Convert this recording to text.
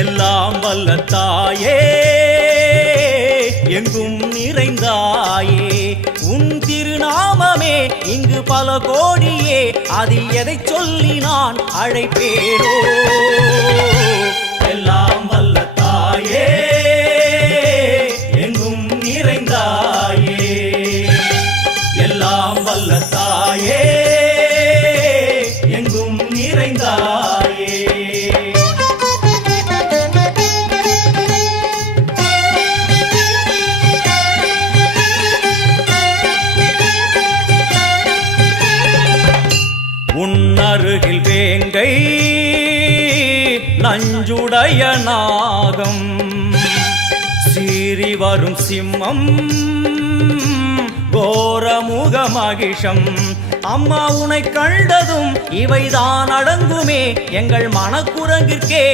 எல்லாம் வல்ல தாயே எங்கும் நிறைந்தாயே உன் திருநாமமே இங்கு பல கோடியே அதில் எதை சொல்லி நான் அழைப்பேனோ எல்லாம் வல்ல தாயே எங்கும் நிறைந்தாயே எல்லாம் வல்ல தாயே எங்கும் நிறைந்தாயே உன்னருகில் வேங்கை நஞ்சுடைய நாகம் சீறி வரும் சிம்மம் கோரமுக மகிஷம் அம்மா உனை கண்டதும் இவைதான் அடங்குமே எங்கள் மனக்குரங்கிற்கே